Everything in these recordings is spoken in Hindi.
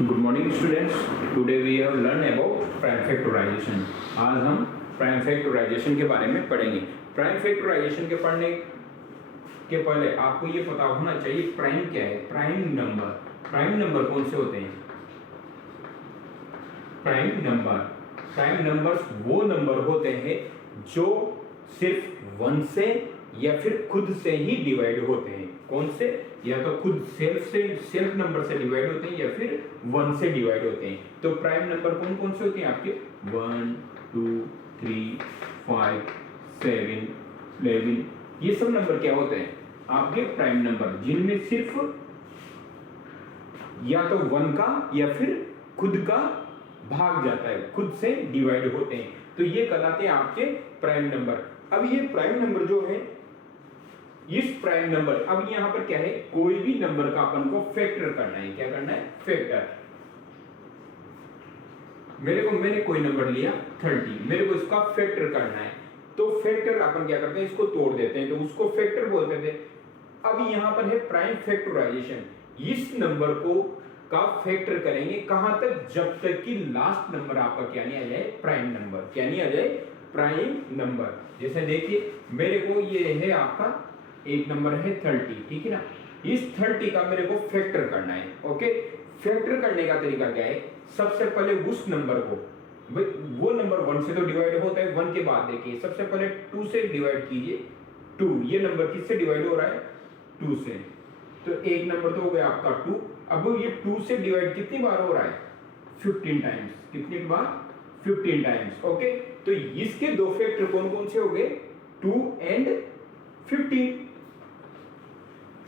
Good morning students, today we have learn about prime factorization. आज हम प्राइम फैक्टराइजेशन के बारे में पढ़ेंगे। प्राइम फैक्टराइजेशन के पढ़ने के पहले आपको ये पता होना चाहिए प्राइम क्या है। प्राइम नंबर कौन से होते हैं? प्राइम नंबर्स वो नंबर होते हैं जो सिर्फ 1 से या फिर खुद से ही डिवाइड होते हैं। कौन से? या तो खुद सेल्फ नंबर से डिवाइड होते हैं या फिर 1 से डिवाइड होते हैं। तो प्राइम नंबर कौन कौन से होते हैं आपके? 1 2 3 5 7 11, ये सब नंबर क्या होते हैं आपके? प्राइम नंबर, जिनमें सिर्फ या तो 1 का या फिर खुद का भाग जाता है, खुद से डिवाइड होते हैं, तो ये कहलाते हैं आपके प्राइम नंबर। अब ये प्राइम नंबर जो है, इस प्राइम नंबर, अब यहां पर क्या है, कोई भी नंबर का अपन को फैक्टर करना है। क्या करना है? फैक्टर। मैंने कोई नंबर लिया 30, मेरे को इसका फैक्टर करना है, तो फैक्टर अपन क्या करते हैं, इसको तोड़ देते हैं, तो उसको फैक्टर बोलते थे। अब यहां पर है प्राइम फैक्टराइजेशन। इस नंबर को का फैक्टर करेंगे कहां तक? जब तक कि लास्ट नंबर आपका क्या नहीं आ जाए? Prime number. क्या नहीं आ जाए? Prime number. जैसे देखिए, मेरे को ये है आपका एक नंबर है 30, ठीक है ना। इस 30 का मेरे को फैक्टर करना है। ओके, फैक्टर करने का तरीका क्या है? सबसे पहले उस नंबर को, वो नंबर 1 से तो डिवाइड होता है, 1 के बाद देखिए सबसे पहले 2 से डिवाइड कीजिए। 2, ये नंबर किससे डिवाइड हो रहा है? 2 से। तो एक नंबर तो हो गया आपका 2। अब ये 2 से डिवाइड कितनी बार हो रहा है? 15 टाइम्स। कितनी बार? 15 टाइम्स। ओके, तो इसके दो फैक्टर कौन कौन से हो गए? 2 एंड 15।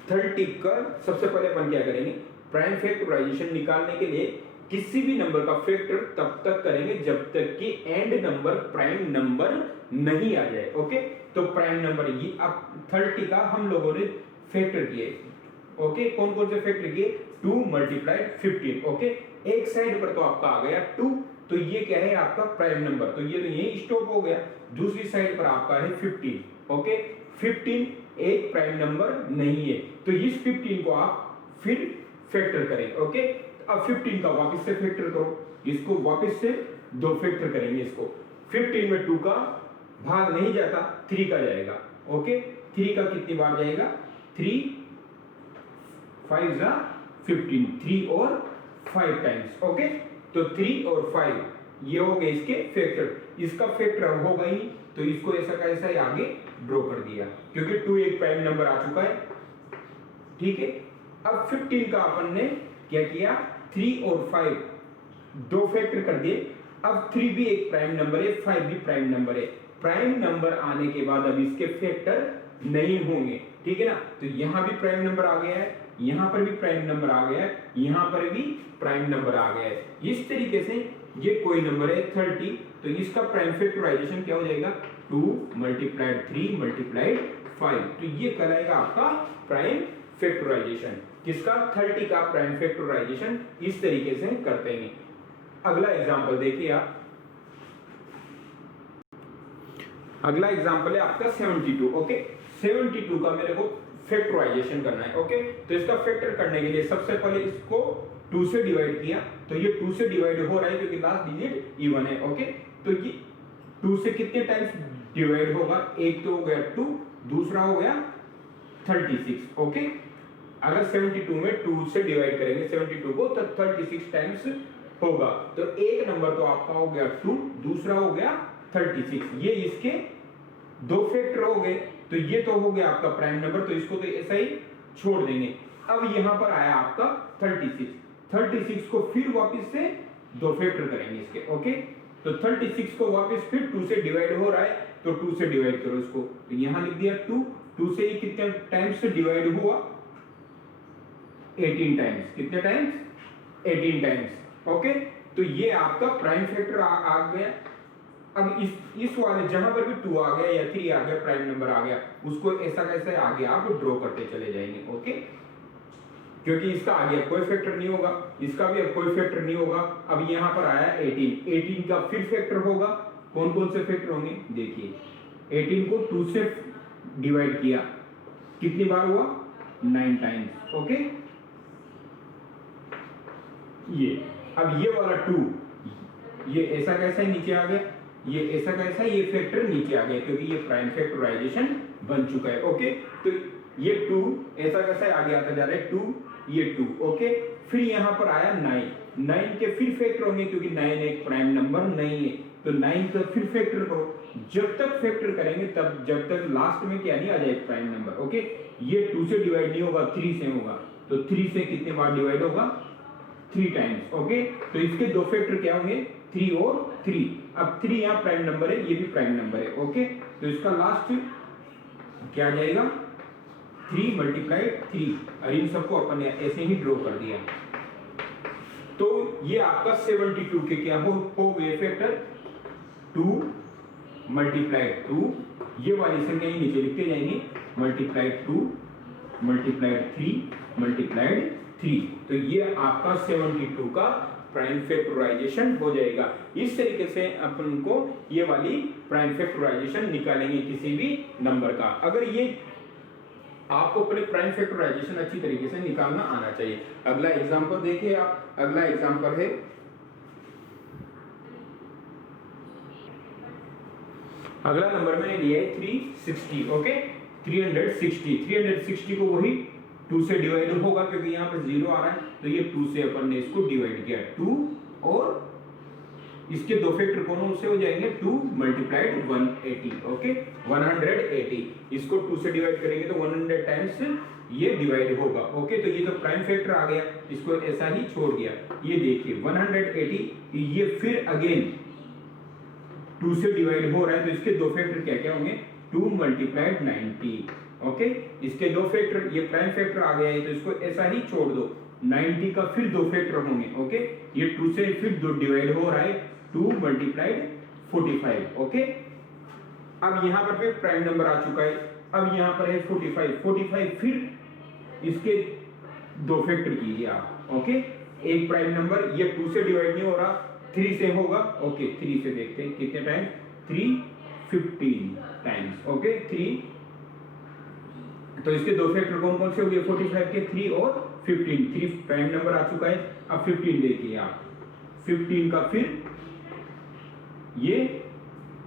30 का सबसे पहले अपन क्या करेंगे? प्राइम फैक्टराइजेशन निकालने के लिए किसी भी नंबर का फैक्टर तब तक करेंगे जब तक कि एंड नंबर प्राइम नंबर नहीं आ जाए। ओके, तो प्राइम नंबर ये अब 30 का हम लोगों ने फैक्टर किए। ओके, कौन कौन से फैक्टर किए? 2 मल्टीप्लाइड 15। ओके, एक साइड पर तो आपका आ गया 2, तो ये क्या है आपका प्राइम नंबर, तो ये तो यही स्टॉप हो गया। दूसरी साइड पर आपका है 15। ओके, 15 एक प्राइम नंबर नहीं है, तो इस 15 को आप फिर फैक्टर करेंगे। ओके, अब 15 का वापस से फैक्टर करो, इसको वापस से 2 फैक्टर करेंगे इसको। 15 में 2 का भाग नहीं जाता, 3 का जाएगा। ओके, 3 का कितनी बार जाएगा? 3 5 जा 15, 3 और 5 टाइम्स। ओके, तो 3 और 5 ये हो गए इसके फैक्टर। इसका फैक्टर अब होगा ही, तो इसको ऐसा का ऐसा ही आगे ड्रॉ कर दिया, क्योंकि 2 एक प्राइम नंबर आ चुका है। ठीक है, अब 15 का अपन ने क्या किया? 3 और 5 दो फैक्टर कर दिए। अब 3 भी एक प्राइम नंबर है, 5 भी प्राइम नंबर है। प्राइम नंबर आने के बाद अब इसके फैक्टर नहीं होंगे, ठीक है ना। तो यहां भी प्राइम नंबर आ गया है, यहां पर भी प्राइम नंबर आ गया है, यहां पर भी प्राइम नंबर आ गया है। इस तरीके से ये कोई नंबर है 30, तो इसका प्राइम फैक्टराइजेशन क्या हो जाएगा? 2 मल्टीप्लाइड 3 मल्टीप्लाइड 5, तो ये कहलाएगा आपका प्राइम फैक्टराइजेशन। किसका? 30 का प्राइम फैक्टराइजेशन इस तरीके से करते हैं। अगला एग्जांपल देखिए आप। अगला एग्जांपल है आपका 72। ओके, 72 का मेरे को फैक्टराइजेशन करना है। ओके, तो इसका फैक्टर करने के लिए सबसे पहले इसको 2 से डिवाइड किया, तो ये 2 से डिवाइड हो रहा है क्योंकि लास्ट डिजिट इवन है। ओके, तो ये 2 से कितने टाइम्स डिवाइड होगा? एक तो हो गया 2, दूसरा हो गया 36। ओके, अगर 72 में 2 से डिवाइड करेंगे 72 को, तो 36 टाइम्स होगा। तो एक नंबर तो आपका हो गया 2, दूसरा हो गया 36। ये इसके दो फैक्टर हो गए, तो ये तो हो गया आपका प्राइम नंबर, तो इसको तो ऐसा ही छोड़ देंगे। अब यहां पर आया आपका 36 को फिर वापस से 2 फैक्टर करेंगे इसके। ओके, तो 36 को वापस फिर 2 से डिवाइड हो रहा है, तो 2 से डिवाइड करो इसको, तो यहां लिख दिया 2 से ही कितने टाइम्स से डिवाइड हुआ? 18 टाइम्स। कितने टाइम्स? 18 टाइम्स। ओके, तो ये आपका प्राइम फैक्टर आ गया। अब इस वाले जहां पर भी 2 आ गया या 3 आ गया, प्राइम नंबर आ गया, उसको ऐसा कैसे आगे आप ड्रॉ करते चले जाएंगे। ओके, क्योंकि इसका आगे अब कोई फैक्टर नहीं होगा, इसका भी अब कोई फैक्टर नहीं होगा। अब यहां पर आया 18 का फिर फैक्टर होगा। कौन कौन से फैक्टर होंगे? देखिए, 18 को 2 से डिवाइड किया, कितनी बार हुआ? 9 टाइम्स। ओके, ये अब ये वाला 2 ये ऐसा कैसा नीचे आ गया, ये ऐसा कैसा, ये फैक्टर नीचे आ गया क्योंकि ये प्राइम फैक्टराइजेशन बन चुका है। ओके, तो ये 2 ऐसा कैसा आगे आता जा रहा है 2, ये 2। ओके, फिर यहाँ पर आया 9 के फिर फैक्टर होंगे क्योंकि 9 एक प्राइम नंबर नहीं है, तो 9 का फिर फैक्टर करो। जब तक फैक्टर करेंगे तब जब तक लास्ट में क्या नहीं आ जाए प्राइम नंबर। ओके, ये 2 से डिवाइड नहीं होगा, 3 से होगा, तो 3 से कितने बार डिवाइड होगा, 3 टाइम्स। ओके, तो इसके दो फैक्टर क्या होंगे, 3 और 3। अब 3 यहाँ प्राइम नंबर है, ये भी प्राइम नंबर है। ओके, तो इसका लास्ट क्या आ जाएगा, 3 मल्टीप्लाइड 3, और इन सबको अपन ने ऐसे ही ड्रॉ कर दिया। तो ये आपका 72 के क्या हो गए फैक्टर, 2 मल्टीप्लाइड 2, ये वाली संख्या ही नीचे लिखते जाएंगे, मल्टीप्लाइड 2 मल्टीप्लाइड 3 मल्टीप्लाइड 3। तो ये आपका 72 का प्राइम फैक्टराइजेशन हो जाएगा। इस तरीके से अपन को ये वाली प्राइम फैक्टराइजेशन निकालेंगे किसी भी नंबर का। अगर ये आपको अपने प्राइम फैक्टराइजेशन अच्छी तरीके से निकालना आना चाहिए। अगला एग्जांपल देखिए आप, अगला एग्जांपल है अगला नंबर मैंने लिया है 360। ओके, 360 को वही 2 से डिवाइड होगा क्योंकि यहाँ पर 0 आ रहा है, तो ये 2 से अपन ने इसको डिवाइड किया, 2 और इसके दो फैक्टर कौन से हो जाएंगे, 2 मल्टीप्लाइड 180। ओके, 180, इसको 2 से डिवाइड करेंगे तो 100 टाइम्स ये डिवाइड होगा। ओके, तो ये तो प्राइम फैक्टर आ गया, इसको ऐसा ही छोड़ दिया। ये देखिए 180, ये फिर अगेन 2 से डिवाइड हो रहा है, तो इसके दो फैक्टर क्या क्या होंगे, 2 मल्टीप्लाइड 90। ओके, इसके दो फैक्टर, ये प्राइम फैक्टर आ गया है तो इसको ऐसा ही छोड़ दो। 90 का फिर दो फैक्टर होंगे। ओके, ये 2 से फिर दो डिवाइड हो रहा है, 2 मल्टीप्लाइड 45। ओके, अब यहाँ पर फिर प्राइम नंबर आ चुका है, अब यहाँ पर है 45 फिर इसके दो फैक्टर कीजिए आप। ओके, एक प्राइम नंबर, ये 2 से डिवाइड नहीं हो रहा, 3 से होगा। ओके, 3 से देखते हैं कितने टाइम, 315 टाइम्स। ओके, 3, तो इसके दो फैक्टर कौन कौन से हो गए, 45 के, 3 और 15। 3 प्राइम नंबर आ चुका है। अब 15 देखिए आप, 15 का फिर ये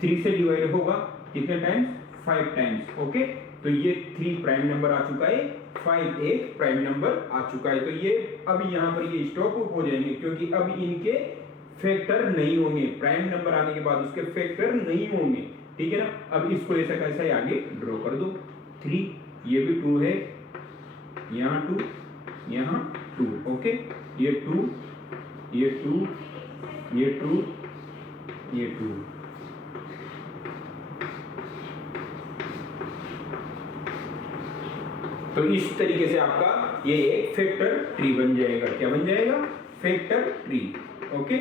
3 से डिवाइड होगा कितने टाइम्स, 5 टाइम्स। ओके, तो ये 3 प्राइम नंबर आ चुका है, 5 एक प्राइम नंबर आ चुका है। तो ये अब यहाँ पर ये स्टॉप हो जाएंगे क्योंकि अब इनके फैक्टर नहीं होंगे, प्राइम नंबर आने के बाद उसके फैक्टर नहीं होंगे। ठीक है ना, अब इसको ऐसा कैसा है आगे ड्रॉ कर दो, 3, ये भी 2 है, यहाँ 2, यहाँ 2। ओके, ये 2, ये 2, ये 2, ये 2। तो इस तरीके से आपका ये एक फैक्टर ट्री बन जाएगा। क्या बन जाएगा, फैक्टर ट्री। ओके,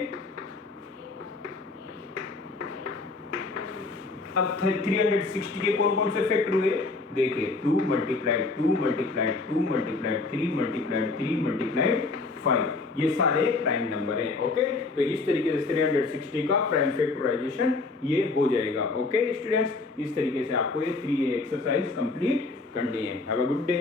अब 360 के कौन कौन से फैक्टर हुए देखिए, 2 multiplied 2 multiplied 2 multiplied 3 multiplied 3 multiplied 5, ये सारे प्राइम नंबर हैं। ओके, तो इस तरीके से 360 का प्राइम फैक्टराइजेशन ये हो जाएगा। ओके स्टूडेंट्स, इस तरीके से आपको ये 3 एक्सरसाइज कंप्लीट करनी है। Have a good day.